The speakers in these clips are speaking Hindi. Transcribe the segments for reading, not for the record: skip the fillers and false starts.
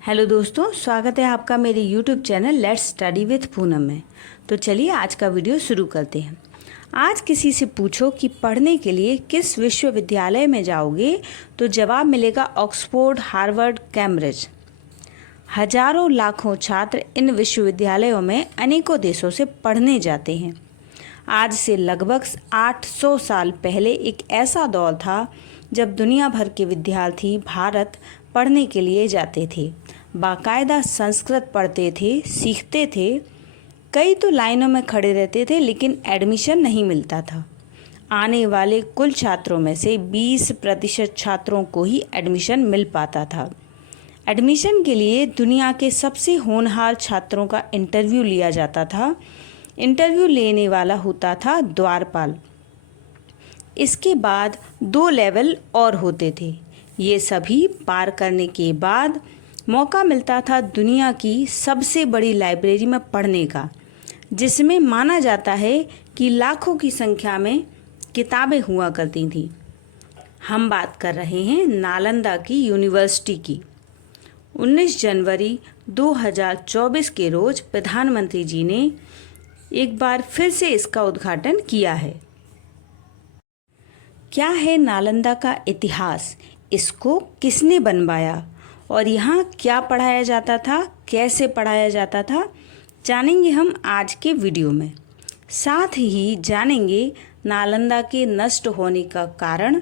हेलो दोस्तों, स्वागत है आपका मेरे YouTube channel let's study with Poonam में। तो चलिए आज का वीडियो शुरू करते हैं। आज किसी से पूछो कि पढ़ने के लिए किस विश्वविद्यालय में जाओगे, तो जवाब मिलेगा ऑक्सफोर्ड, हार्वर्ड, कैम्ब्रिज। हजारों लाखों छात्र इन विश्वविद्यालयों में अनेकों देशों से पढ़ने जाते हैं। आज से लगभग 800 साल पहले एक ऐसा दौर था जब दुनिया भर के विद्यार्थी भारत पढ़ने के लिए जाते थे। बाकायदा संस्कृत पढ़ते थे, सीखते थे। कई तो लाइनों में खड़े रहते थे, लेकिन एडमिशन नहीं मिलता था। आने वाले कुल छात्रों में से 20% छात्रों को ही एडमिशन मिल पाता था। एडमिशन के लिए दुनिया के सबसे होनहार छात्रों का इंटरव्यू लिया जाता था। इंटरव्यू लेने वाला होता था द्वारपाल। इसके बाद 2 लेवल और होते थे। ये सभी पार करने के बाद मौका मिलता था दुनिया की सबसे बड़ी लाइब्रेरी में पढ़ने का, जिसमें माना जाता है कि लाखों की संख्या में किताबें हुआ करती थीं। हम बात कर रहे हैं नालंदा की यूनिवर्सिटी की। 19 जनवरी 2024 के रोज़ प्रधानमंत्री जी ने एक बार फिर से इसका उद्घाटन किया है। क्या है नालंदा का इतिहास, इसको किसने बनवाया और यहाँ क्या पढ़ाया जाता था, कैसे पढ़ाया जाता था, जानेंगे हम आज के वीडियो में। साथ ही जानेंगे नालंदा के नष्ट होने का कारण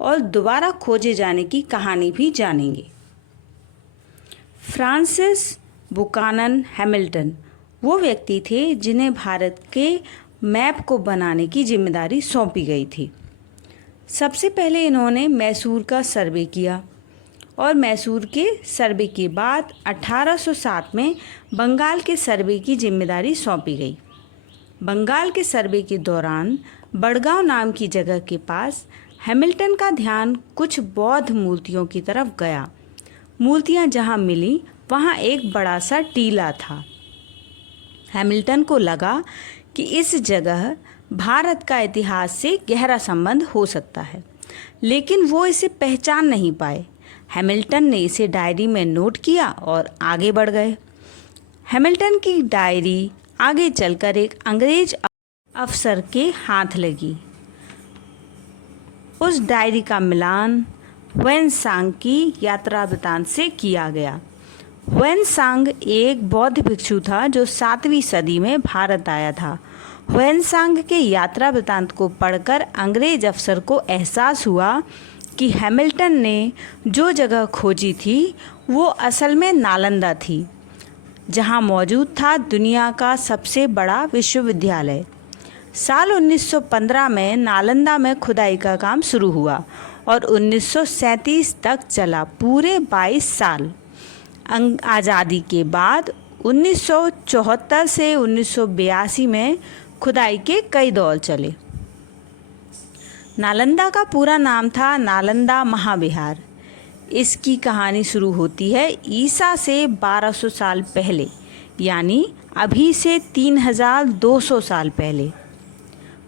और दोबारा खोजे जाने की कहानी भी जानेंगे। फ्रांसिस बुकानन हैमिल्टन वो व्यक्ति थे जिन्हें भारत के मैप को बनाने की जिम्मेदारी सौंपी गई थी। सबसे पहले इन्होंने मैसूर का सर्वे किया और मैसूर के सर्वे के बाद 1807 में बंगाल के सर्वे की जिम्मेदारी सौंपी गई। बंगाल के सर्वे के दौरान बड़गांव नाम की जगह के पास हैमिल्टन का ध्यान कुछ बौद्ध मूर्तियों की तरफ गया। मूर्तियां जहां मिली वहां एक बड़ा सा टीला था। हैमिल्टन को लगा कि इस जगह भारत का इतिहास से गहरा संबंध हो सकता है, लेकिन वो इसे पहचान नहीं पाए। हैमिल्टन ने इसे डायरी में नोट किया और आगे बढ़ गए। हैमिल्टन की डायरी आगे चलकर एक अंग्रेज अफसर के हाथ लगी। उस डायरी का मिलान ह्वेन-त्सांग की यात्रा वृत्तांत से किया गया। ह्वेन-त्सांग एक बौद्ध भिक्षु था जो 7वीं सदी में भारत आया था। ह्वेन-त्सांग के यात्रा वृत्तांत को पढ़कर अंग्रेज अफसर को एहसास हुआ कि हैमिल्टन ने जो जगह खोजी थी वो असल में नालंदा थी, जहां मौजूद था दुनिया का सबसे बड़ा विश्वविद्यालय। साल 1915 में नालंदा में खुदाई का काम शुरू हुआ और 1937 तक चला, पूरे 22 साल। आज़ादी के बाद 1974 से 1982 में खुदाई के कई दौर चले। नालंदा का पूरा नाम था नालंदा महाविहार। इसकी कहानी शुरू होती है ईसा से 1200 साल पहले, यानी अभी से 3200 साल पहले।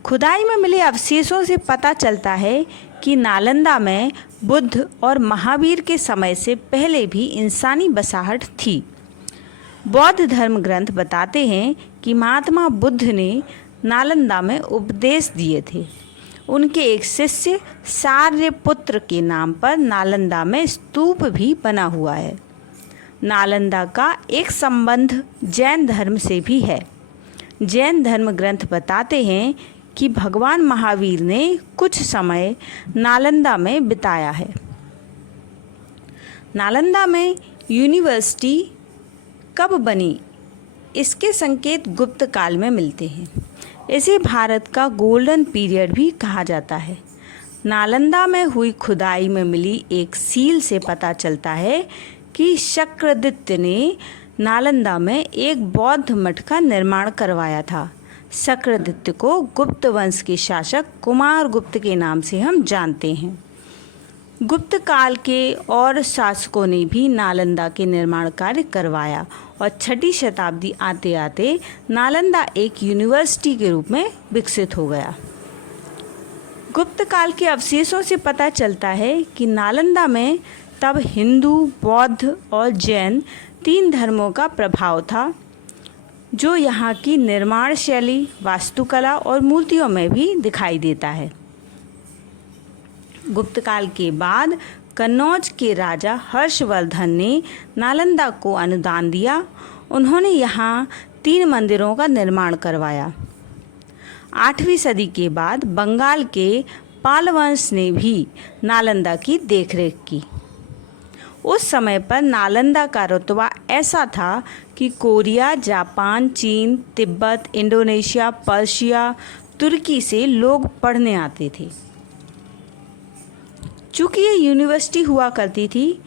खुदाई में मिले अवशेषों से पता चलता है कि नालंदा में बुद्ध और महावीर के समय से पहले भी इंसानी बसाहट थी। बौद्ध धर्म ग्रंथ बताते हैं कि महात्मा बुद्ध ने नालंदा में उपदेश दिए थे। उनके एक शिष्य सार्यपुत्र के नाम पर नालंदा में स्तूप भी बना हुआ है। नालंदा का एक संबंध जैन धर्म से भी है। जैन धर्म ग्रंथ बताते हैं कि भगवान महावीर ने कुछ समय नालंदा में बिताया है। नालंदा में यूनिवर्सिटी कब बनी, इसके संकेत गुप्त काल में मिलते हैं। इसे भारत का गोल्डन पीरियड भी कहा जाता है। नालंदा में हुई खुदाई में मिली एक सील से पता चलता है कि शक्रदित्य ने नालंदा में एक बौद्ध मठ का निर्माण करवाया था। शक्रदित्य को गुप्त वंश के शासक कुमार गुप्त के नाम से हम जानते हैं। गुप्त काल के और शासकों ने भी नालंदा के निर्माण कार्य करवाया और 6ठी शताब्दी आते आते नालंदा एक यूनिवर्सिटी के रूप में विकसित हो गया। गुप्त काल के अवशेषों से पता चलता है कि नालंदा में तब हिंदू, बौद्ध और जैन 3 धर्मों का प्रभाव था, जो यहाँ की निर्माण शैली, वास्तुकला और मूर्तियों में भी दिखाई देता है। गुप्त काल के बाद कन्नौज के राजा हर्षवर्धन ने नालंदा को अनुदान दिया। उन्होंने यहाँ 3 मंदिरों का निर्माण करवाया। 8वीं सदी के बाद बंगाल के पाल वंश ने भी नालंदा की देखरेख की। उस समय पर नालंदा का रुतबा ऐसा था कि कोरिया, जापान, चीन, तिब्बत, इंडोनेशिया, पर्शिया, तुर्की से लोग पढ़ने आते थे। चूँकि ये यूनिवर्सिटी हुआ करती थी,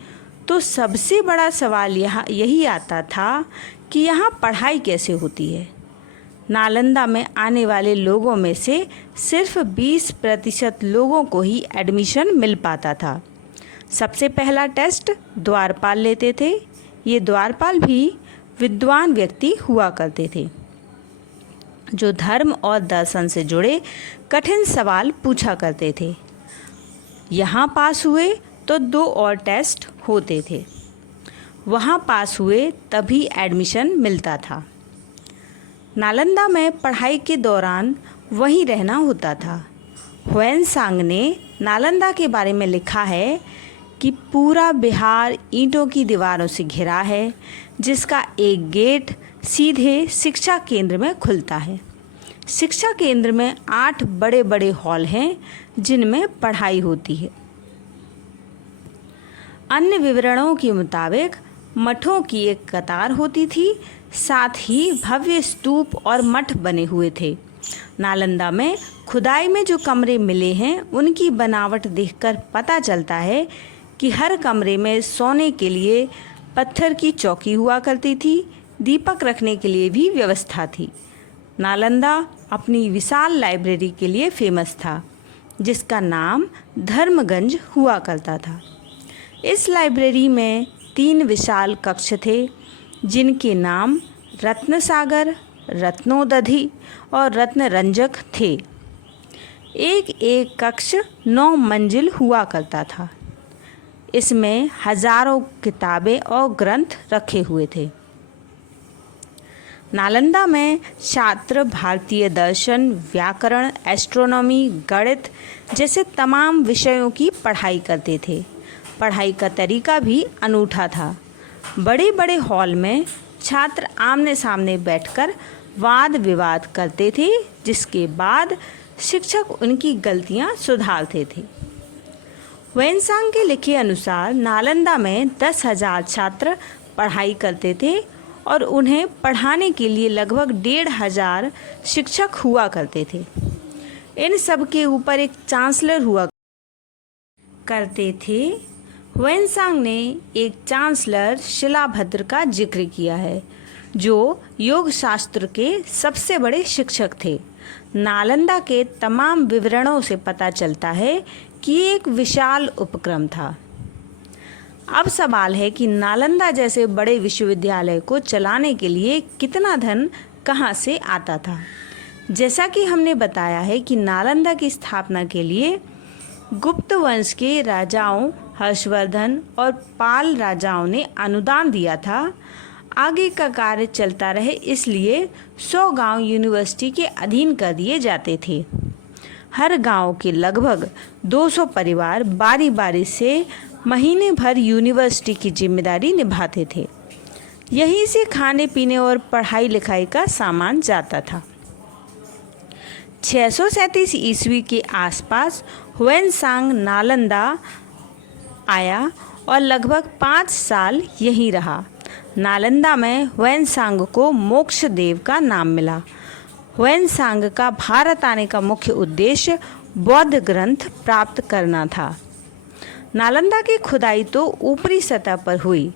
तो सबसे बड़ा सवाल यही आता था कि यहाँ पढ़ाई कैसे होती है। नालंदा में आने वाले लोगों में से सिर्फ 20% लोगों को ही एडमिशन मिल पाता था। सबसे पहला टेस्ट द्वारपाल लेते थे। ये द्वारपाल भी विद्वान व्यक्ति हुआ करते थे, जो धर्म और दर्शन से जुड़े कठिन सवाल पूछा करते थे। यहाँ पास हुए तो 2 और टेस्ट होते थे। वहाँ पास हुए तभी एडमिशन मिलता था। नालंदा में पढ़ाई के दौरान वहीं रहना होता था। ह्वेनसांग ने नालंदा के बारे में लिखा है कि पूरा बिहार ईंटों की दीवारों से घिरा है, जिसका एक गेट सीधे शिक्षा केंद्र में खुलता है। शिक्षा केंद्र में 8 बड़े बड़े हॉल हैं, जिनमें पढ़ाई होती है। अन्य विवरणों के मुताबिक मठों की एक कतार होती थी, साथ ही भव्य स्तूप और मठ बने हुए थे। नालंदा में खुदाई में जो कमरे मिले हैं, उनकी बनावट देखकर पता चलता है कि हर कमरे में सोने के लिए पत्थर की चौकी हुआ करती थी। दीपक रखने के लिए भी व्यवस्था थी। नालंदा अपनी विशाल लाइब्रेरी के लिए फेमस था, जिसका नाम धर्मगंज हुआ करता था। इस लाइब्रेरी में 3 विशाल कक्ष थे, जिनके नाम रत्नसागर, रत्नोदधि और रत्नरंजक थे। एक एक कक्ष 9 मंजिल हुआ करता था। इसमें हजारों किताबें और ग्रंथ रखे हुए थे। नालंदा में छात्र भारतीय दर्शन, व्याकरण, एस्ट्रोनॉमी, गणित जैसे तमाम विषयों की पढ़ाई करते थे। पढ़ाई का तरीका भी अनूठा था। बड़े बड़े हॉल में छात्र आमने सामने बैठकर वाद विवाद करते थे, जिसके बाद शिक्षक उनकी गलतियां सुधारते थे। ह्वेनसांग के लिखे अनुसार नालंदा में 10,000 छात्र पढ़ाई करते थे और उन्हें पढ़ाने के लिए लगभग 1,500 शिक्षक हुआ करते थे। इन सब के ऊपर एक चांसलर हुआ करते थे। ह्वेनसांग ने एक चांसलर शिलाभद्र का जिक्र किया है, जो योग शास्त्र के सबसे बड़े शिक्षक थे। नालंदा के तमाम विवरणों से पता चलता है कि एक विशाल उपक्रम था। अब सवाल है कि नालंदा जैसे बड़े विश्वविद्यालय को चलाने के लिए कितना धन कहाँ से आता था। जैसा कि हमने बताया है कि नालंदा की स्थापना के लिए गुप्त वंश के राजाओं हर्षवर्धन और पाल राजाओं ने अनुदान दिया था। आगे का कार्य चलता रहे, इसलिए 100 गांव यूनिवर्सिटी के अधीन कर दिए जाते थे। हर गांव के लगभग 200 परिवार बारी बारी से महीने भर यूनिवर्सिटी की जिम्मेदारी निभाते थे। यहीं से खाने पीने और पढ़ाई लिखाई का सामान जाता था। 637 ईस्वी के आसपास ह्वेनसांग नालंदा आया और लगभग 5 साल यहीं रहा। नालंदा में ह्वेनसांग को मोक्ष देव का नाम मिला। ह्वेनसांग का भारत आने का मुख्य उद्देश्य बौद्ध ग्रंथ प्राप्त करना था। नालंदा की खुदाई तो ऊपरी सतह पर हुई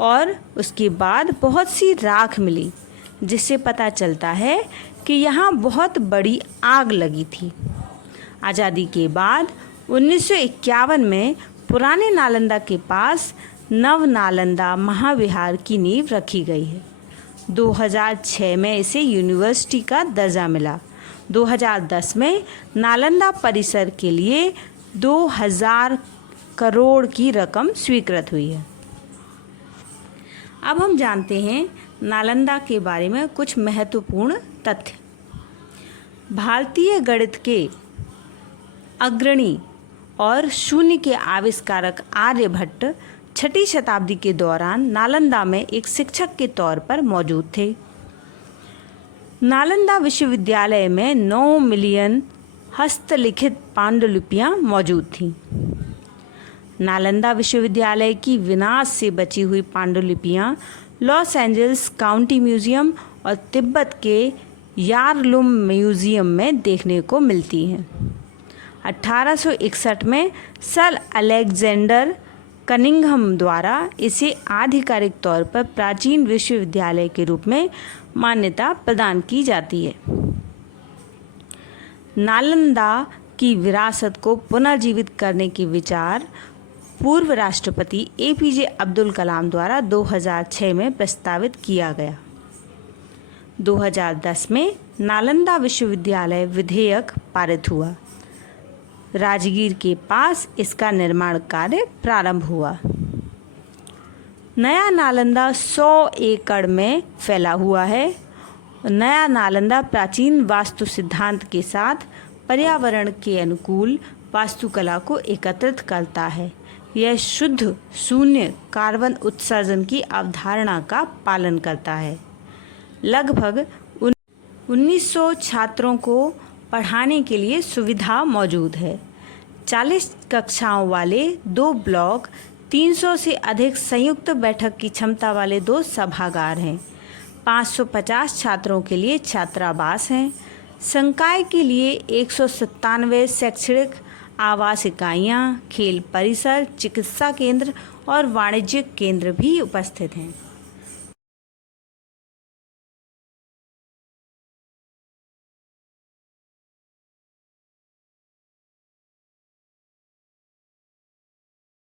और उसके बाद बहुत सी राख मिली, जिससे पता चलता है कि यहाँ बहुत बड़ी आग लगी थी। आज़ादी के बाद 1951 में पुराने नालंदा के पास नव नालंदा महाविहार की नींव रखी गई है। 2006 में इसे यूनिवर्सिटी का दर्जा मिला। 2010 में नालंदा परिसर के लिए 2000 करोड़ की रकम स्वीकृत हुई है। अब हम जानते हैं नालंदा के बारे में कुछ महत्वपूर्ण तथ्य। भारतीय गणित के अग्रणी और शून्य के आविष्कारक आर्यभट्ट 6ठी शताब्दी के दौरान नालंदा में एक शिक्षक के तौर पर मौजूद थे। नालंदा विश्वविद्यालय में 9 मिलियन हस्तलिखित पांडुलिपियां मौजूद थीं। नालंदा विश्वविद्यालय की विनाश से बची हुई पांडुलिपियां लॉस एंजल्स काउंटी म्यूजियम और तिब्बत के यारलुम म्यूजियम में देखने को मिलती हैं। 1861 में सर अलेक्जेंडर कनिंघम द्वारा इसे आधिकारिक तौर पर प्राचीन विश्वविद्यालय के रूप में मान्यता प्रदान की जाती है। नालंदा की विरासत को पुनर्जीवित करने के विचार पूर्व राष्ट्रपति APJ अब्दुल कलाम द्वारा 2006 में प्रस्तावित किया गया। 2010 में नालंदा विश्वविद्यालय विधेयक पारित हुआ। राजगीर के पास इसका निर्माण कार्य प्रारंभ हुआ। नया नालंदा 100 एकड़ में फैला हुआ है। नया नालंदा प्राचीन वास्तु सिद्धांत के साथ पर्यावरण के अनुकूल वास्तुकला को एकत्रित करता है। यह शुद्ध शून्य कार्बन उत्सर्जन की अवधारणा का पालन करता है। लगभग 1900 छात्रों को पढ़ाने के लिए सुविधा मौजूद है। 40 कक्षाओं वाले 2 ब्लॉक, 300 से अधिक संयुक्त बैठक की क्षमता वाले 2 सभागार हैं। 550 छात्रों के लिए छात्रावास हैं। संकाय के लिए 197 शैक्षणिक आवास इकाइयाँ, खेल परिसर, चिकित्सा केंद्र और वाणिज्यिक केंद्र भी उपस्थित हैं।